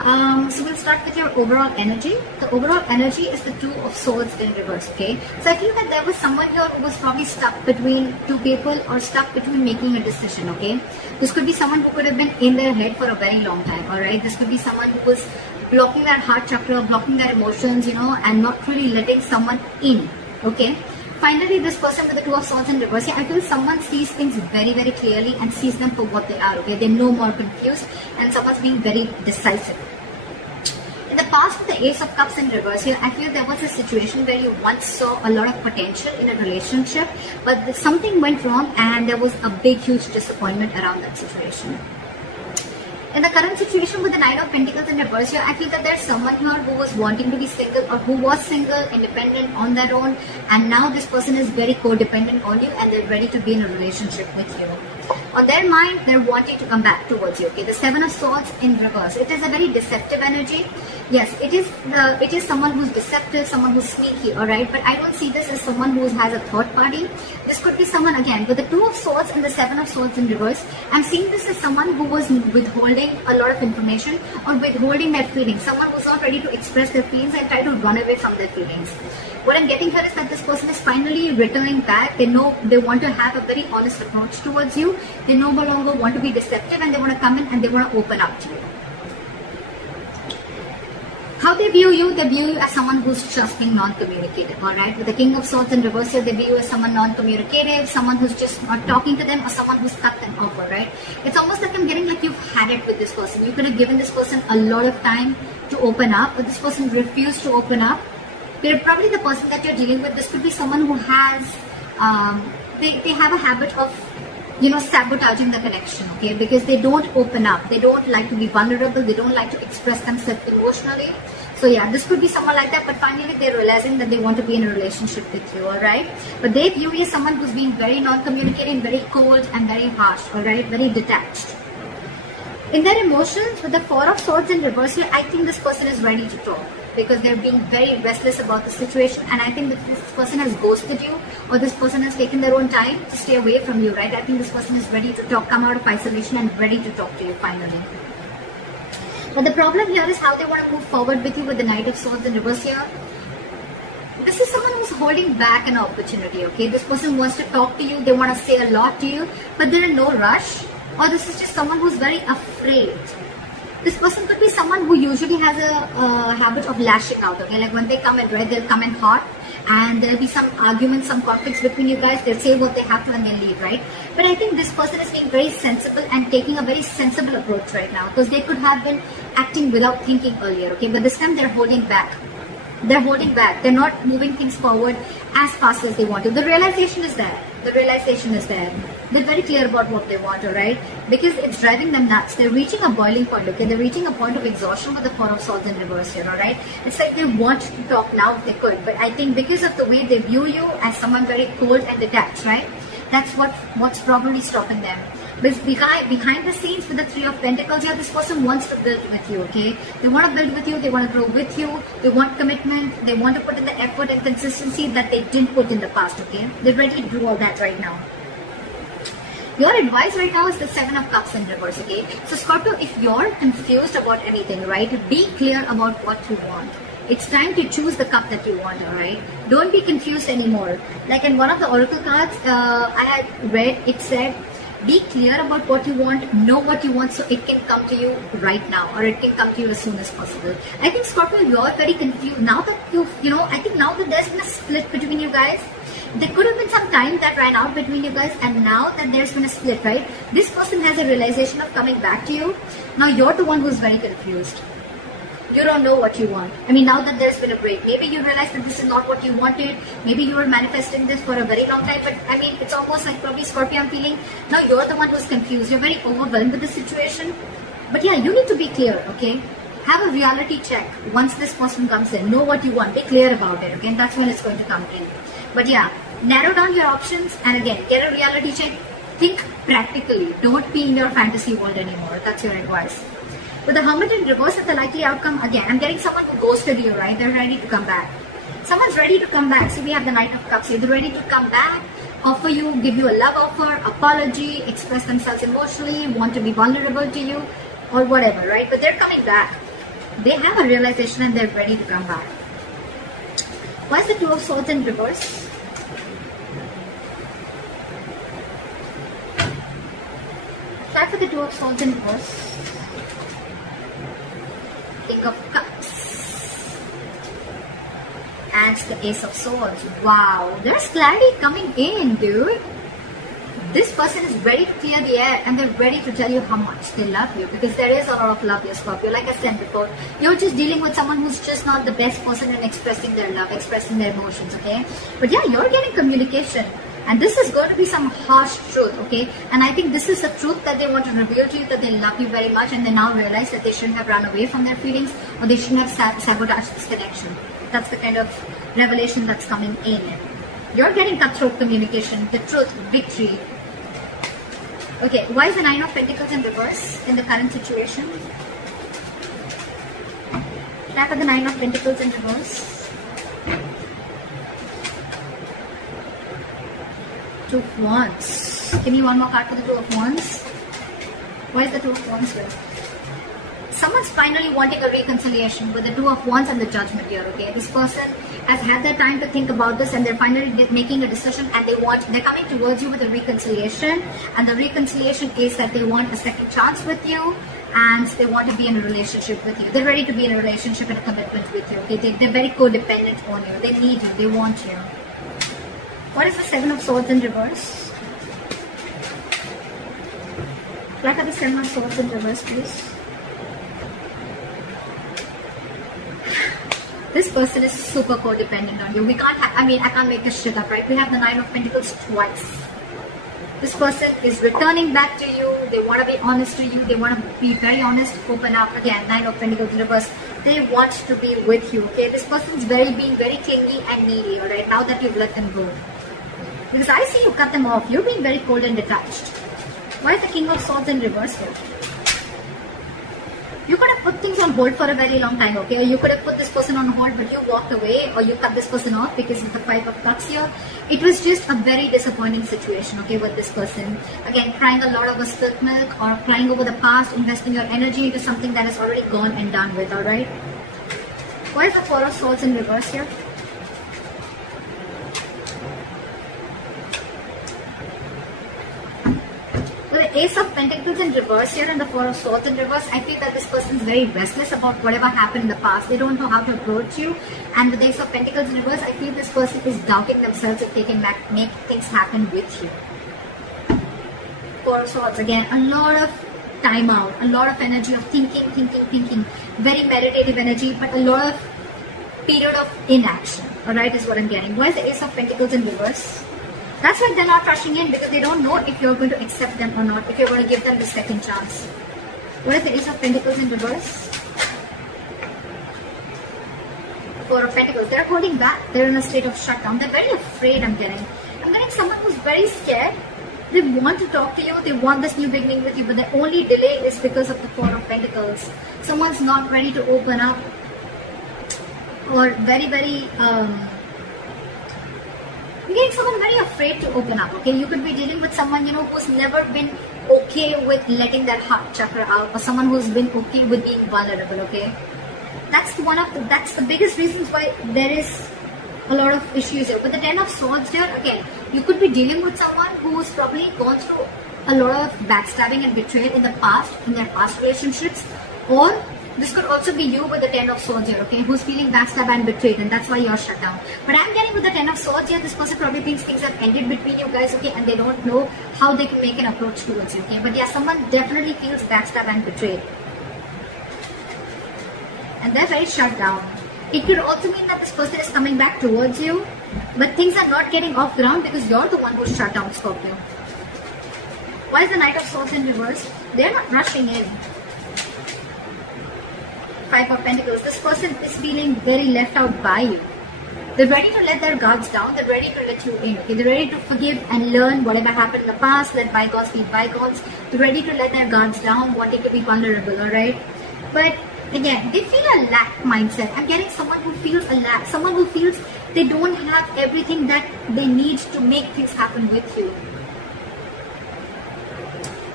So we'll start with your overall energy. The overall energy is the Two of Swords in reverse, okay? So I feel that there was someone here who was probably stuck between two people or stuck between making a decision, okay? This could be someone who could have been in their head for a very long time, alright? This could be someone who was blocking their heart chakra, blocking their emotions, and not really letting someone in, okay? Finally, this person with the Two of Swords in reverse, I feel someone sees things very, very clearly and sees them for what they are, okay? They're no more confused and someone's being very decisive. In the past, with the Ace of Cups in reverse here, I feel there was a situation where you once saw a lot of potential in a relationship, but something went wrong and there was a big, huge disappointment around that situation. In the current situation with the Nine of Pentacles in reverse here, I feel that there's someone here who was wanting to be single or who was single, independent on their own, and now this person is very codependent on you and they're ready to be in a relationship with you. On their mind, they're wanting to come back towards you, okay? The Seven of Swords in reverse. It is a very deceptive energy. Yes, it is someone who's deceptive, someone who's sneaky, alright? But I don't see this as someone who has a third party. This could be someone, again, with the Two of Swords and the Seven of Swords in reverse. I'm seeing this as someone who was withholding a lot of information or withholding their feelings. Someone who's not ready to express their feelings and try to run away from their feelings. What I'm getting here is that this person is finally returning back. They know they want to have a very honest approach towards you. They no longer want to be deceptive and they want to come in and they want to open up to you. How they view you as someone who's just being non-communicative, alright? With the King of Swords in reverse here, they view you as someone non-communicative, someone who's just not talking to them, or someone who's cut them off, alright? It's almost like I'm getting like you've had it with this person. You could have given this person a lot of time to open up, but this person refused to open up. They're probably the person that you're dealing with. This could be someone who has, they have a habit of, sabotaging the connection, okay? Because they don't open up. They don't like to be vulnerable. They don't like to express themselves emotionally. So yeah, this could be someone like that, but finally they're realizing that they want to be in a relationship with you, alright? But they view you as someone who's being very non-communicating, very cold and very harsh, alright? Very detached. In their emotions, with the Four of Swords in reverse here, I think this person is ready to talk because they're being very restless about the situation, and I think that this person has ghosted you or this person has taken their own time to stay away from you, right? I think this person is ready to talk, come out of isolation and ready to talk to you finally. But the problem here is how they want to move forward with you with the Knight of Swords in reverse here. This is someone who's holding back an opportunity, okay? This person wants to talk to you, they want to say a lot to you, but they're in no rush. Or this is just someone who's very afraid. This person could be someone who usually has a habit of lashing out, okay? Like when they come in, right, they'll come in hot and there'll be some arguments, some conflicts between you guys. They'll say what they have to and then leave, right? But I think this person is being very sensible and taking a very sensible approach right now because they could have been acting without thinking earlier, okay? But this time they're holding back. They're holding back. They're not moving things forward as fast as they want to. The realization is there. The realization is there. They're very clear about what they want, alright? Because it's driving them nuts. They're reaching a boiling point, okay? They're reaching a point of exhaustion with the Four of Swords in reverse here, alright? It's like they want to talk now if they could. But I think because of the way they view you as someone very cold and detached, right? That's what's probably stopping them. But behind the scenes with the Three of Pentacles here, this person wants to build with you, okay? They want to build with you, they want to grow with you, they want commitment, they want to put in the effort and consistency that they didn't put in the past, okay? They're ready to do all that right now. Your advice right now is the Seven of Cups in reverse, okay? So Scorpio, if you're confused about anything, right, be clear about what you want. It's time to choose the cup that you want, alright? Don't be confused anymore. Like in one of the oracle cards I had read, it said, be clear about what you want, know what you want so it can come to you right now or it can come to you as soon as possible. I think Scorpio, you're very confused. Now that I think now that there's been a split between you guys, there could have been some time that ran out between you guys, and now that there's been a split, right? This person has a realization of coming back to you. Now you're the one who's very confused. You don't know what you want. I mean, now that there's been a break, maybe you realize that this is not what you wanted. Maybe you were manifesting this for a very long time, but I mean, it's almost like probably Scorpio, I'm feeling, now you're the one who's confused. You're very overwhelmed with the situation. But yeah, you need to be clear, okay? Have a reality check once this person comes in. Know what you want. Be clear about it, okay? And that's when it's going to come in. But yeah, narrow down your options and again, get a reality check. Think practically. Don't be in your fantasy world anymore. That's your advice. With the Hermit in reverse at the likely outcome, again, I'm getting someone who ghosted you, right? They're ready to come back. Someone's ready to come back. So we have the Knight of Cups here. They're ready to come back, offer you, give you a love offer, apology, express themselves emotionally, want to be vulnerable to you, or whatever, right? But they're coming back. They have a realization and they're ready to come back. Why is the Two of Swords in reverse? Start with the Two of Swords in reverse. King of Cups. And the Ace of Swords. Wow, there's clarity coming in, dude. This person is ready to clear the air and they're ready to tell you how much they love you, because there is a lot of love here, Scorpio. Like I said before, you're just dealing with someone who's just not the best person in expressing their love, expressing their emotions, okay? But yeah, you're getting communication. And this is going to be some harsh truth, okay? And I think this is the truth that they want to reveal to you, that they love you very much and they now realize that they shouldn't have run away from their feelings, or they shouldn't have sabotaged this connection. That's the kind of revelation that's coming in. You're getting cutthroat communication, the truth, victory. Okay, why is the Nine of Pentacles in reverse in the current situation? Tap at the Nine of Pentacles in reverse. Two of Wands. Give me one more card for the Two of Wands. Why is the Two of Wands here? Someone's finally wanting a reconciliation with the Two of Wands and the Judgment here, okay? This person has had their time to think about this and they're finally making a decision, and they're coming towards you with a reconciliation, and the reconciliation is that they want a second chance with you and they want to be in a relationship with you. They're ready to be in a relationship and a commitment with you, okay? They're very codependent on you. They need you. They want you. What is the Seven of Swords in reverse? Look at the Seven of Swords in reverse, please. This person is super codependent on you. We can't I can't make this shit up, right? We have the Nine of Pentacles twice. This person is returning back to you. They want to be honest to you. They want to be very honest, open up. Again, Nine of Pentacles in reverse. They want to be with you, okay? This person's being very clingy and needy, alright? Now that you've let them go. Because I see you cut them off. You're being very cold and detached. Why is the King of Swords in reverse here? You could have put things on hold for a very long time, okay? Or you could have put this person on hold, but you walked away, or you cut this person off because of the Five of Cups here. It was just a very disappointing situation, okay, with this person. Again, crying a lot over spilt milk, or crying over the past, investing your energy into something that is already gone and done with, alright? Why is the Four of Swords in reverse here? With the Ace of Pentacles in reverse here and the Four of Swords in reverse, I feel that this person is very restless about whatever happened in the past. They don't know how to approach you. And with the Ace of Pentacles in reverse, I feel this person is doubting themselves if they can make things happen with you. Four of Swords, again, a lot of time out, a lot of energy of thinking. Very meditative energy, but a lot of period of inaction, alright, is what I'm getting. Why is the Ace of Pentacles in reverse? That's why they're not rushing in, because they don't know if you're going to accept them or not, if you're going to give them the second chance. What is the Ace of Pentacles in reverse? Four of Pentacles. They're holding back. They're in a state of shutdown. They're very afraid, I'm getting someone who's very scared. They want to talk to you. They want this new beginning with you, but the only delay is because of the Four of Pentacles. Someone's not ready to open up, or very you're getting someone very afraid to open up, okay? You could be dealing with someone, who's never been okay with letting their heart chakra out, or someone who's been okay with being vulnerable, okay? That's the biggest reasons why there is a lot of issues here. But the Ten of Swords here, again, you could be dealing with someone who's probably gone through a lot of backstabbing and betrayal in the past, in their past relationships, or this could also be you with the Ten of Swords here, okay, who's feeling backstabbed and betrayed, and that's why you're shut down. But I'm getting with the Ten of Swords here, this person probably thinks things have ended between you guys, okay, and they don't know how they can make an approach towards you, okay. But yeah, someone definitely feels backstabbed and betrayed, and they're very shut down. It could also mean that this person is coming back towards you, but things are not getting off ground because you're the one who's shut down, Scorpio. Why is the Knight of Swords in reverse? They're not rushing in. Five of Pentacles. This person is feeling very left out by you. They're ready to let their guards down. They're ready to let you in. Okay? They're ready to forgive and learn whatever happened in the past. Let bygones be bygones. They're ready to let their guards down, wanting to be vulnerable. Alright? But again, they feel a lack mindset. I'm getting someone who feels a lack. Someone who feels they don't have everything that they need to make things happen with you.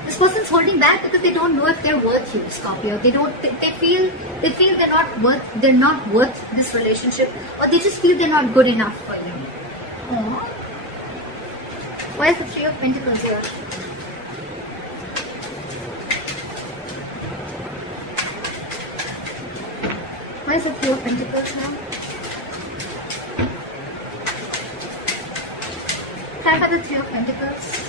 This This person's holding back because they don't know if they're worth you, Scorpio. They feel they're not worth this relationship, or they just feel they're not good enough for you. Aww. Why is the Three of Pentacles here? Why is the Three of Pentacles now? Time for the Three of Pentacles.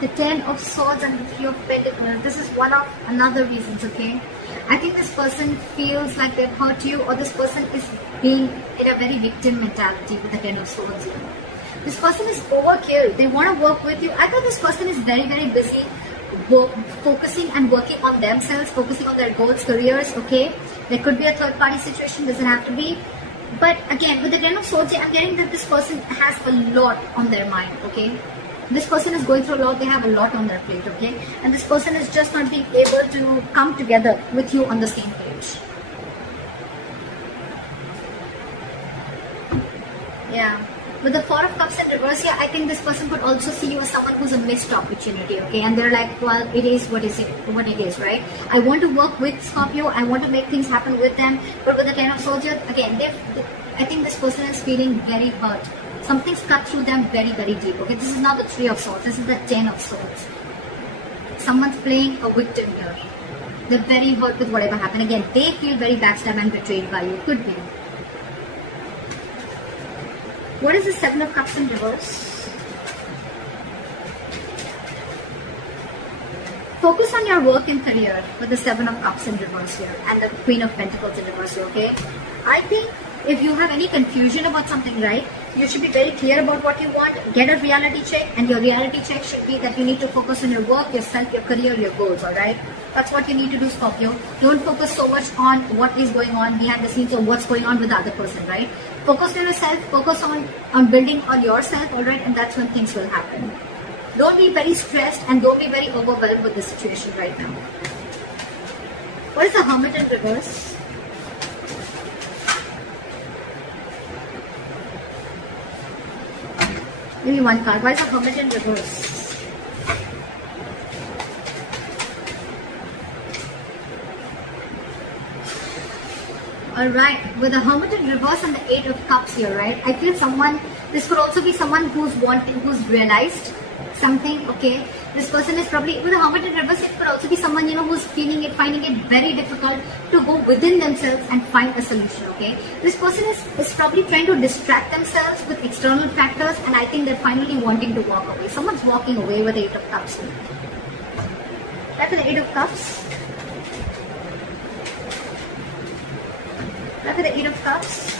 The Ten of Swords and the Three of Pentacles. This is one of another reasons, okay? I think this person feels like they've hurt you, or this person is being in a very victim mentality with the Ten of Swords here. This person is overkill. They want to work with you. I thought this person is very, very busy focusing and working on themselves, focusing on their goals, careers, okay? There could be a third party situation, doesn't have to be. But again, with the Ten of Swords, I'm getting that this person has a lot on their mind, okay? This person is going through a lot, they have a lot on their plate, okay? And this person is just not being able to come together with you on the same page. Yeah. With the Four of Cups in reverse here, I think this person could also see you as someone who's a missed opportunity, okay? And they're like, well, it is what it is, right? I want to work with Scorpio, I want to make things happen with them, but with the Ten of Swords here, again, I think this person is feeling very hurt. Something's cut through them very, very deep, okay? This is not the Three of Swords, this is the Ten of Swords. Someone's playing a victim here. They're very hurt with whatever happened. Again, they feel very backstabbed and betrayed by you. Could be. What is the Seven of Cups in reverse? Focus on your work and career with the Seven of Cups in reverse here and the Queen of Pentacles in reverse here, okay? I think if you have any confusion about something, right, you should be very clear about what you want. Get a reality check, and your reality check should be that you need to focus on your work, yourself, your career, your goals, alright? That's what you need to do, Scorpio. Don't focus so much on what is going on behind the scenes or what's going on with the other person, right? Focus on yourself, focus on building on yourself, alright? And that's when things will happen. Don't be very stressed and don't be very overwhelmed with the situation right now. What is the Hermit in reverse? Give me one card. Why is the Hermit in reverse? Alright, with the Hermit in reverse and the Eight of Cups here, right? I feel this could also be someone who's realized something, okay? This person is probably, with the Hermit in reverse, it could also be someone, who's finding it very difficult to go within themselves and find a solution, okay? This person is probably trying to distract themselves with external factors, and I think they're finally wanting to walk away. Someone's walking away with the Eight of Cups. That's the Eight of Cups. That's the Eight of Cups.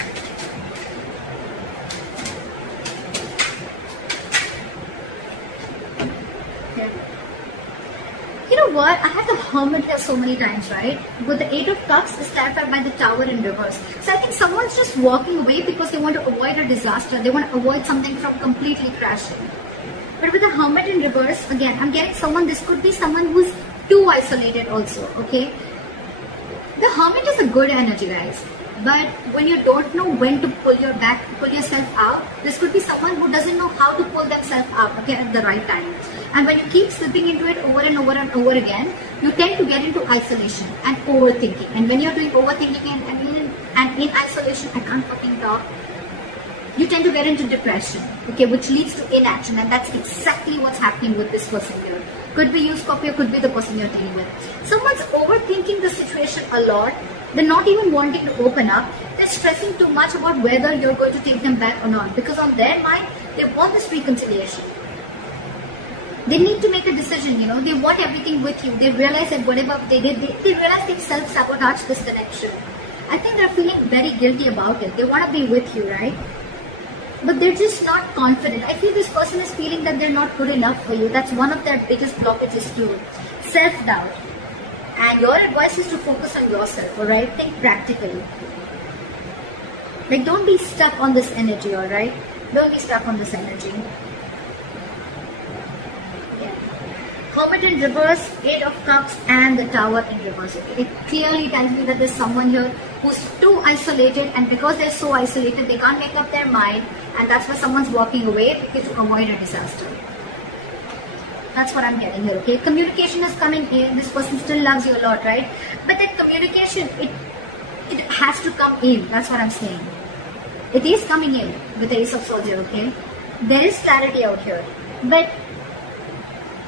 You know what? I had the Hermit here so many times, right? With the Eight of Cups is clarified by the Tower in reverse. So I think someone's just walking away because they want to avoid a disaster. They want to avoid something from completely crashing. But with the Hermit in reverse, again, I'm getting this could be someone who's too isolated also, okay? The Hermit is a good energy, guys. But when you don't know when to pull yourself out, this could be someone who doesn't know how to pull themselves out, okay, at the right time. And when you keep slipping into it over and over and over again, you tend to get into isolation and overthinking. And when you're doing overthinking and in isolation, I can't fucking talk, you tend to get into depression, okay, which leads to inaction. And that's exactly what's happening with this person here. Could be you, Scorpio, could be the person you're dealing with. Someone's overthinking the situation a lot. They're not even wanting to open up. They're stressing too much about whether you're going to take them back or not. Because on their mind, they want this reconciliation. They need to make a decision, They want everything with you. They realize that whatever they did, they realize they've self-sabotaged this connection. I think they're feeling very guilty about it. They want to be with you, right? But they're just not confident. I feel this person is feeling that they're not good enough for you. That's one of their biggest blockages too. Self-doubt. And your advice is to focus on yourself, alright? Think practically. Like, don't be stuck on this energy, alright? Don't be stuck on this energy. Yeah. Hermit in reverse, 8 of Cups, and the Tower in reverse. Okay? It clearly tells me that there's someone here who's too isolated, and because they're so isolated, they can't make up their mind, and that's why someone's walking away, because to avoid a disaster. That's what I'm getting here, okay? Communication is coming in. This person still loves you a lot, right? But that communication, it has to come in. That's what I'm saying. It is coming in with the Ace of Swords here, okay? There is clarity out here. But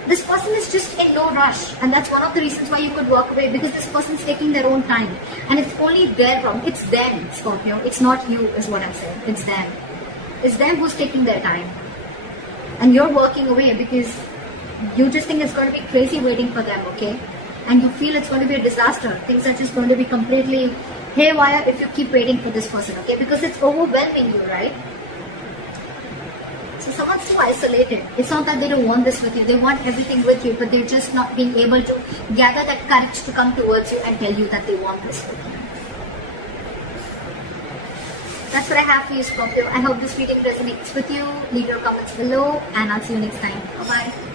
this person is just in no rush. And that's one of the reasons why you could walk away, because this person's taking their own time. And it's only their problem. It's them, Scorpio. It's not you, is what I'm saying. It's them. It's them who's taking their time. And you're walking away because you just think it's going to be crazy waiting for them, okay? And you feel it's going to be a disaster. Things are just going to be completely haywire if you keep waiting for this person, okay? Because it's overwhelming you, right? So someone's too isolated. It's not that they don't want this with you. They want everything with you, but they're just not being able to gather that courage to come towards you and tell you that they want this with you. That's what I have for you, Scorpio. I hope this reading resonates with you. Leave your comments below, and I'll see you next time. Bye-bye.